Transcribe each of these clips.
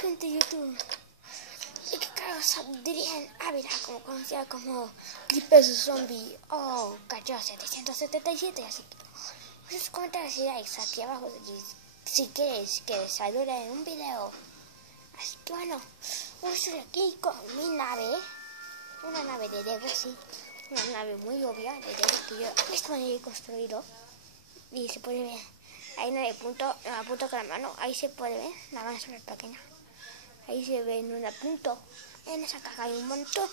Gente de YouTube. ¿Y qué causa dirían? Mira, como conocida como Clipes Zombie o Cayó 777. Así que en sus comentarios y likes aquí abajo si quieres que salude en un video. Así que bueno, estoy aquí con mi nave. Una nave de Lego, sí. Una nave muy obvia de Lego que yo mismo he construido. Y se puede ver. Ahí no hay punto con la mano. Ahí se puede ver. La mano es súper pequeña. Ahí se ve en un punto. En esa caja hay un montón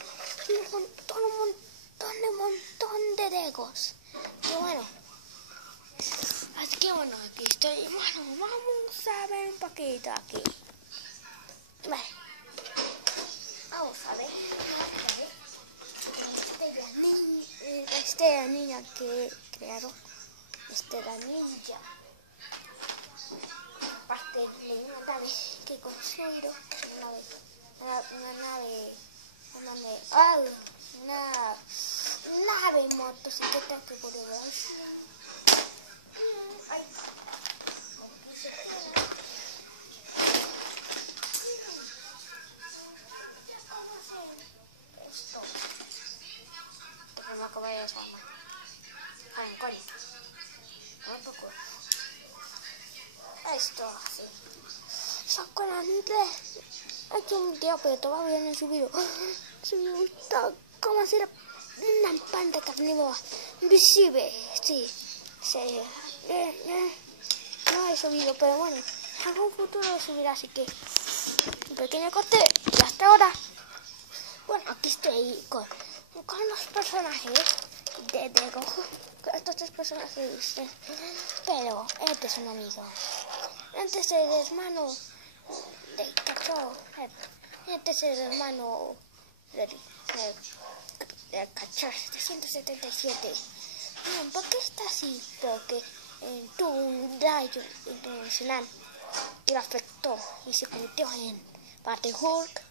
de Legos. Y bueno. Así que bueno, aquí estoy. Bueno, vamos a ver un poquito aquí. Vale. Vamos a ver. Esta es la niña que crearon. Esta es la ninja. Aparte de una nave que construyeron. Una nave motocicleta que puede ver. Esto. No acabo de esa. Coño. Un poco. Esto así. Saco la inglés. He hecho un video, pero todavía no he subido. Me gusta cómo hacer una pantalla carnívora invisible. Sí. No he subido, pero bueno, en algún futuro lo subiré, así que un pequeño corte y hasta ahora. Bueno, aquí estoy con los personajes de Lego. Estos tres personajes, pero este es un amigo. Este es el hermano de Cachorro. Este es el hermano de Cachorro 777. ¿Por qué está así? Porque tuvo un rayo internacional y lo afectó y se convirtió en parte Hulk,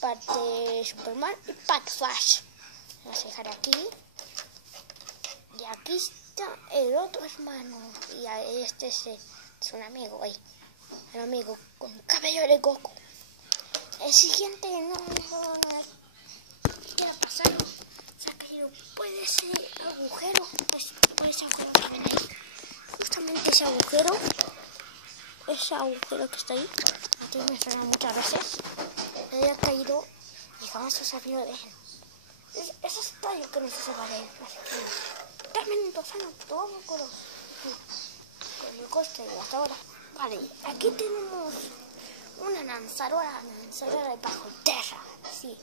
parte Superman y parte Flash. Vamos a dejar aquí. Y aquí está el otro hermano. Y este es un amigo ahí. Un amigo con cabello de Goku. El siguiente ¿qué ha pasado? Se ha caído. Puede ser agujero. Pues por ese agujero también hay. Justamente ese agujero que está ahí. Aquí me suena muchas veces. Me ha caído y jamás se salió de él. Es extraño que no se sepa de él. También pasando todo con el coste de hasta ahora. Vale, aquí tenemos una lanzadora bajo tierra. Sí.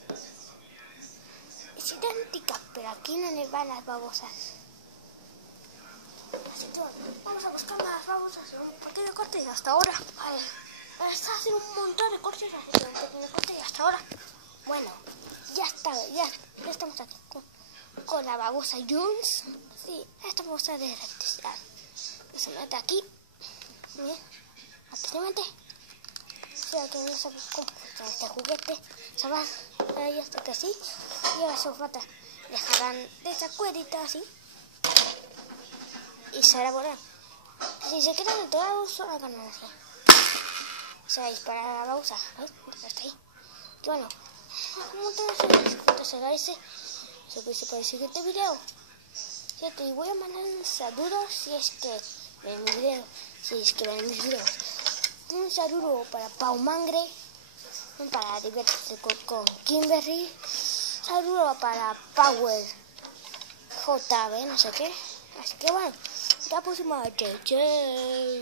Es idéntica, pero aquí no le van las babosas. Así que bueno, vamos a buscar las babosas en un pequeño corte y hasta ahora. Vale, está haciendo un montón de cortes, así que un pequeño corte y hasta ahora. Bueno, ya estamos aquí con la babosa Jones. Sí, esta babosa de electricidad. Se mete aquí. Bien, rápidamente. O sea, que no se buscó este juguete. Se va ahí hasta que así. Y ahora se falta. Dejarán de esa cuerita así. Y se hará volar. Si se quedan en toda la babosa, ganándose. Se va a disparar a la babosa. ¿Ves? Está ahí. Y bueno, entonces será ese. Suscribirse para el siguiente video. ¿Cierto? Y voy a mandar un saludo si es que ven mi video. Mis videos. Un saludo para Pau Mangre. Para divertirse con Kimberly. Saludo para Power JB, no sé qué. Así que bueno, hasta la próxima. Chau.